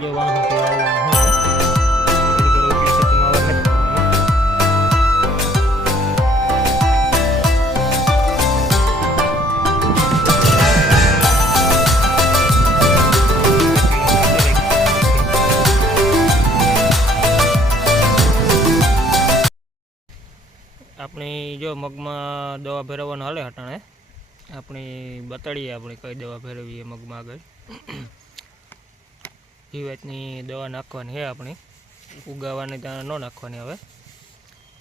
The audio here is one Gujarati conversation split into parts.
નથી કરવાની. આપણી જો મગમાં દવા ભેરવવાનું હાલે હટાણે, આપણી બતાડીએ, આપણે કઈ દવા ભેરવીએ મગમાં આગળ. જીવેતની દવા નાખવાની છે આપણી. ઉગાવાની ત્યાં ન નાખવાની હવે.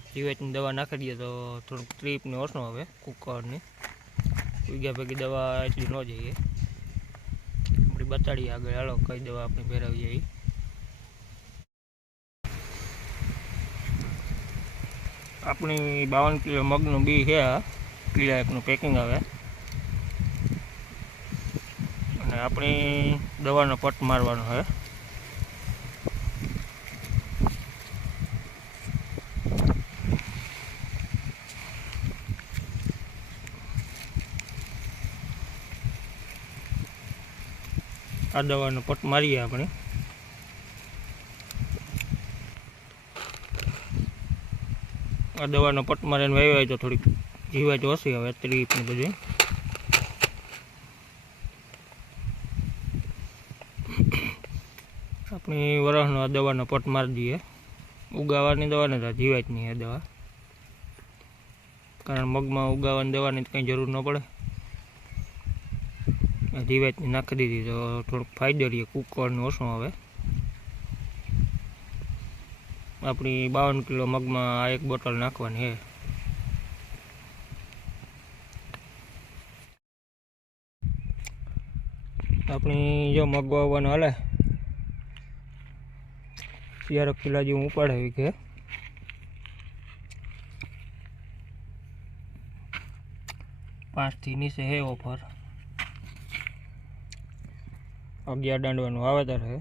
જીવેતની દવા નાખી દઈએ તો થોડુંક ટ્રીપની ઓછો આવે કુકરની. ઉગ્યા ભેગી દવા એટલી ન જઈએ. આપણે બતાડીએ આગળ, હાલો કઈ દવા આપણે ભેરવીએ એ આપણી બાવન કિલો મગનું બી છે પીળા એકનું પેકિંગ આવે અને આપણી દવાનો પટ મારવાનો છે આ દવાનો પટ મારીએ આપણે. આ દવાનો પટ મારીને વાવ્યા તો થોડીક જીવાત ઓછી હવે ત્રીપ ને બધી આપણી વરસનો આ દવાનો પટ મારી દઈએ. ઉગાવાની દવા નથી જીવાતની આ દવા. કારણ મગમાં ઉગાવાની દવાની કંઈ જરૂર ન પડે. જીવાતની નાખી દીધી તો થોડોક ફાયદો રહીએ કુકરનું ઓછું આવે. આપણી બાવન કિલો મગમાં આ એક બોટલ નાખવાની હે આપણી જો મગ વાવવાનું હાલે તેર પેલા જેવું ઉપાડાવી કે પાંચથી નીચે હે ઓફર. અગિયાર દાંડવાનું વાવેતર છે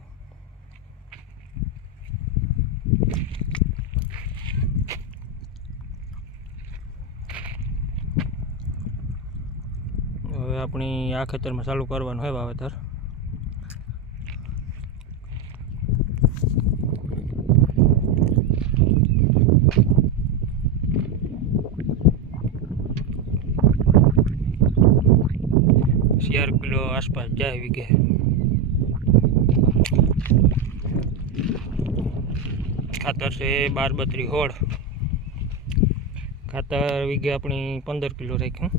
હવે આપણી આ ખેતરમાં ચાલુ કરવાનું હોય વાવેતર. ચાર કિલો આસપાસ જાય વીઘે. ખાતર છે બાર બત્રી હોળ. ખાતર વીઘે આપણી પંદર કિલો રાખ્યું.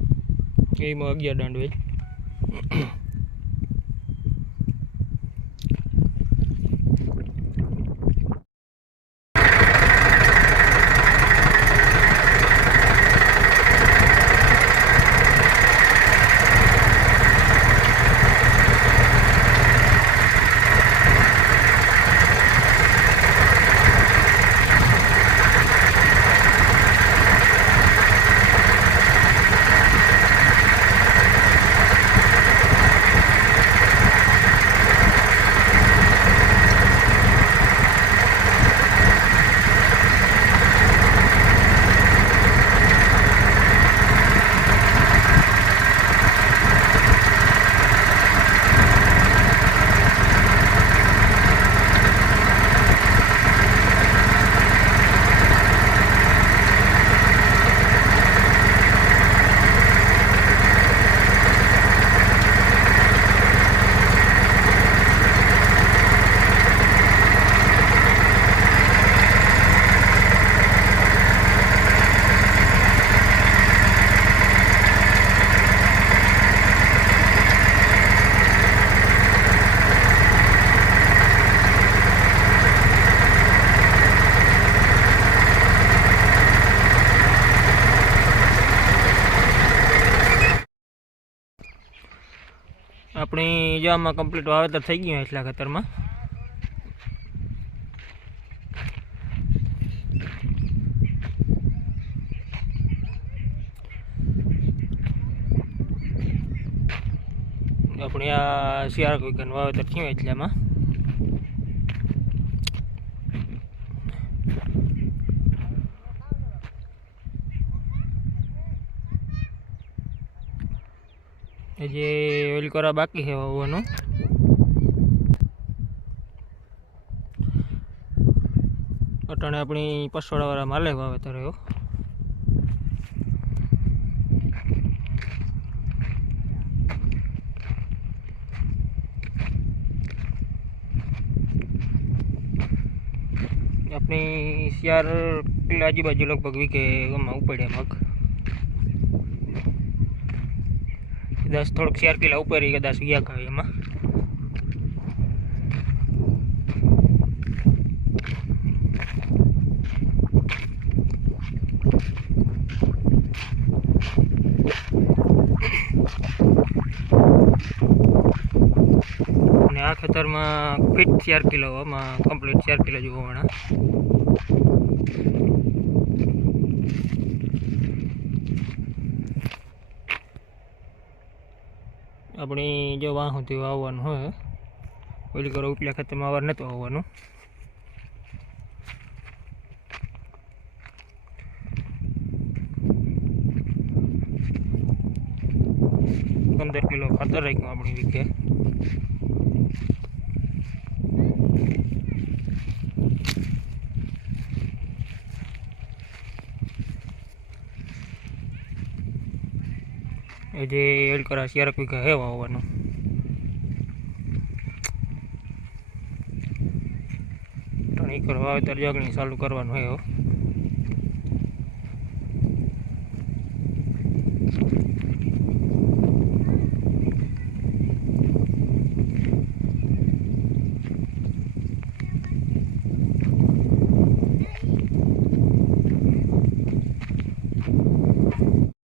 એમાં અગિયાર દાંડ હોય. આપણી જો આમાં કમ્પ્લીટ વાવેતર થઈ ગયું એટલા ખેતરમાં. આપણે આ શિયાળા વીઘાનું વાવેતર થયું એટલે જે ઓઇલ કરવા બાકી છે વાવવાનું અટાણે આપણી પસવાડાવાળા માલે વાવેતર રહ્યો આપણી શિયાર આજુબાજુ લગભગ વીકે એમાં ઉપડ્યા મગ. કદાચ થોડુંક ચાર કિલો ઉપર કદાચ વ્યા કાંઈ એમાં. અને આ ખેતરમાં ફિટ ચાર કિલો આમાં કમ્પ્લીટ ચાર કિલો જેવો આપણી જો વાહું સુધી વાવવાનું હોય, ઓલી કરો ઉપલા ખેતરમાં વાર નહોતું આવવાનું. પંદર કિલો ખાતર રાખ્યું આપણી વીઘે. જે એડ કરા ચારક વીઘા હે વાવવાનું. ત્રણ એકર વાવેતર જગણી ચાલુ કરવાનું હે.